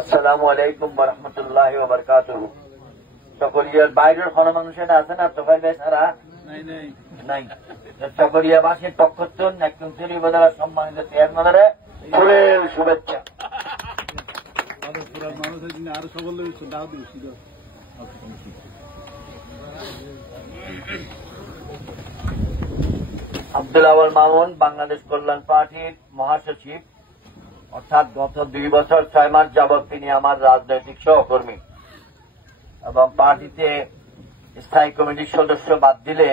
আসসালামু আলাইকুম ওয়া রাহমাতুল্লাহি ওয়া বারাকাতুহু। চকরিয়ার বাইরের কোন মানুষের আছে না তোফাইল ভাই ছাড়া? নাই। চকরিয়াবাসীর পক্ষ থেকে একজন উপজেলা সম্মানিত চেয়ারম্যানের ফুলেল শুভেচ্ছা। আব্দুল আওয়াল মামুন বাংলাদেশ কল্যাণ পার্টির মহাসচিব, অর্থাৎ গত 2 বছর 6 মাস যাবৎ তিনি আমার রাজনৈতিক সহকর্মী এবং পার্টিতে স্থায়ী কমিটির সদস্য বাদ দিলে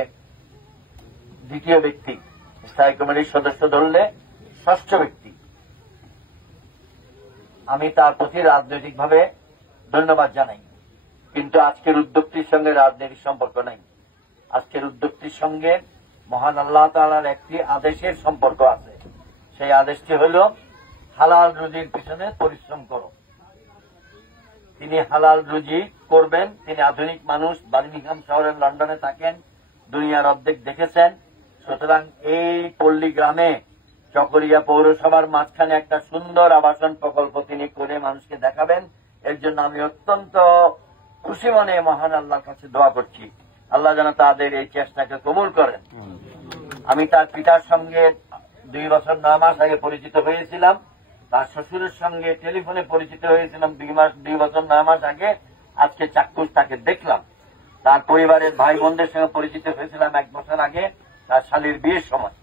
দ্বিতীয় ব্যক্তি, স্থায়ী কমিটির সদস্য ধরলে ষষ্ঠ ব্যক্তি। আমি তার প্রতি রাজনৈতিকভাবে ধন্যবাদ জানাই, কিন্তু আজকের উদ্যোগটির সঙ্গে রাজনৈতিক সম্পর্ক নাই। আজকের উদ্যোগটির সঙ্গে মহান আল্লাহ তাআলার একটি আদেশের সম্পর্ক আছে। সেই আদেশটি হল হালাল রুজির পিছনে পরিশ্রম করো। তিনি হালাল রুজি করবেন। তিনি আধুনিক মানুষ, বার্মিংহাম শহরের লন্ডনে থাকেন, দুনিয়ার অর্ধেক দেখেছেন। সুতরাং এই পল্লী গ্রামে চকরিয়া পৌরসভার মাঝখানে একটা সুন্দর আবাসন প্রকল্প তিনি করে মানুষকে দেখাবেন। এর জন্য আমি অত্যন্ত খুশি মনে মহান আল্লাহর কাছে দোয়া করছি, আল্লাহ যেন তাদের এই চেষ্টাকে কবুল করেন। আমি তার পিতার সঙ্গে 2 বছর 9 মাস আগে পরিচিত হয়েছিলাম, তার শ্বশুরের সঙ্গে টেলিফোনে পরিচিত হয়েছিলাম 2 বছর 9 মাস আগে। আজকে চাক্ষুষ তাকে দেখলাম। তার পরিবারের ভাই বোনদের সঙ্গে পরিচিত হয়েছিলাম 1 বছর আগে তার শালীর বিয়ের সময়।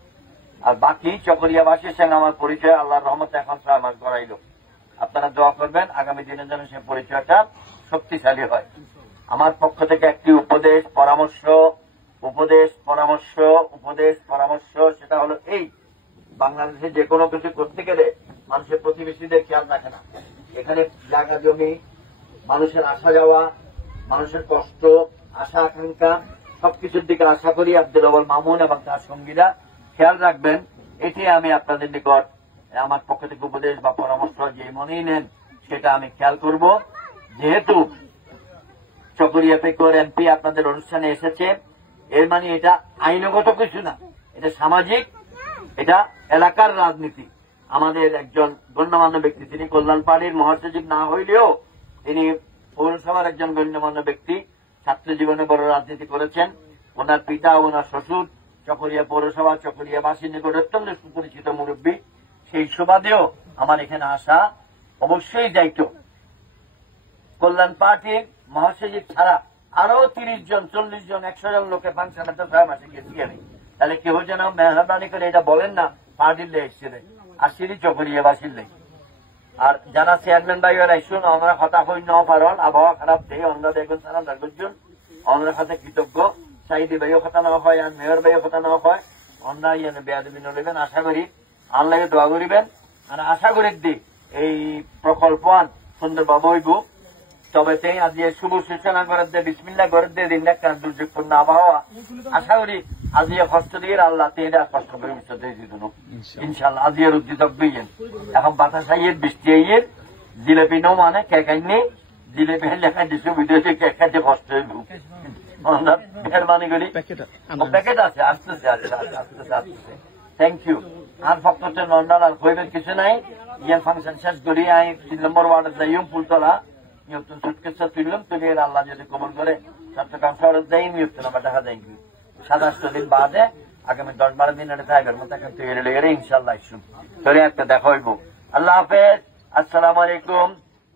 আর বাকি চকরিয়াবাসীর সঙ্গে আমার পরিচয় আল্লাহর রহমতে এখন 6 মাস গড়াইল। আপনারা দোয়া করবেন আগামী দিনে যেন সে পরিচয়টা শক্তিশালী হয়। আমার পক্ষ থেকে একটি উপদেশ পরামর্শ সেটা হলো এই, বাংলাদেশে যে কোনো কিছু করতে গেলে মানুষের প্রতিবেশীদের খেয়াল রাখে না। এখানে জায়গা জমি, মানুষের আসা যাওয়া, মানুষের কষ্ট, আশা আকাঙ্ক্ষা সবকিছুর দিকে আশা করি আব্দুল আওয়াল মামুন এবং তার সঙ্গীরা খেয়াল রাখবেন। এটি আমি আপনাদের নিকট আমার পক্ষ থেকে উপদেশ বা পরামর্শ যে মনেই নেন সেটা আমি খেয়াল করব। যেহেতু চকরিয়া পেকুয়ার এমপি আপনাদের অনুষ্ঠানে এসেছে, এর মানে এটা আইনগত কিছু না, এটা সামাজিক, এটা এলাকার রাজনীতি। আমাদের একজন গণ্যমান্য ব্যক্তি, তিনি কল্যাণ পার্টির মহাসচিব না হইলেও তিনি পৌরসভার একজন গণ্যমান্য ব্যক্তি, ছাত্র জীবনে বড় রাজনীতি করেছেন। ওনার পিতা ও ওনার শ্বশুর চকরিয়া পৌরসভা চকরিয়াবাসীর নিকট অত্যন্ত সুপরিচিত মুরব্বী। সেই সুবাদেও আমার এখানে আসা অবশ্যই দায়িত্ব। কল্যাণ পার্টির মহাসচিব ছাড়া আরো 30 জন 40 জন 100 জন লোকে ফাংশন একটা 6 মাসে গেছি আমি। তাহলে কেউ যেন মেহরবানি করে এটা বলেন না পার্টির লে এসেছিলেন, আর সিঁড়ি চকরিয়াবাসীর লে। আর যারা চেয়ারম্যান ভাইয়েরা আইসুন, আমরা হতা হই ন পারন, আবহাওয়া খারাপ দেয়, আমরা দেখুন সারা রাখুন, আমরা সাথে কৃতজ্ঞ। সাইদি ভাইও কথা নেওয়া হয় আর মেয়র ভাইও কথা নেওয়া হয়। আমরা ইয়ানে বেয়াদবি নলেবেন, আশা করি আল্লাহকে দোয়া করিবেন। আর আশা করি এই প্রকল্প সুন্দরভাবে হইব। তবে তাই আজ শুভ সূচনা করে দিয়ে বিসমিল্লাহ করে দিয়ে দিন একটা দুর্যোগপূর্ণ আবহাওয়া। আশা করি আজ কষ্ট দিয়ে আল্লাহ তেরা কষ্ট করে ইনশাল্লাহ আজ উদ্যোগ দিয়েন। এখন বাতাস আইয়ের, বৃষ্টি আইয়ের, জিলেপি নো মানে কেকাইনি জিলেপি লেখা দিচ্ছ ভিডিওতে কেক খাইতে কষ্ট হইব। মেহরবানি করি প্যাকেট আছে, আসতেছে আসতেছে। Thank you. আর ফক্ত লন্ডন আর কইবেন কিছু নাই। ইয়ার ফাংশন শেষ করি আমি 3 নম্বর ওয়ার্ডে যাইম ফুলতলা নতুন সুটকেসটা তুললাম, তুলে আল্লাহ যদি কবুল করে চট্টগ্রাম শহরে যাই নিয়ত আমার দেখা যাই 27 দিন বাদে আগামী 10-12 দিন এটা থাকবেন মতো এখন তৈরি লেগে ইনশাল্লাহ ইস্যু ধরে একটা দেখা হইব। আল্লাহ হাফেজ, আসসালামু আলাইকুম।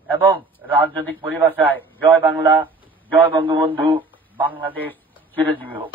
এবং রাজনৈতিক পরিভাষায় জয় বাংলা, জয় বঙ্গবন্ধু, বাংলাদেশ চিরজীবী হোক।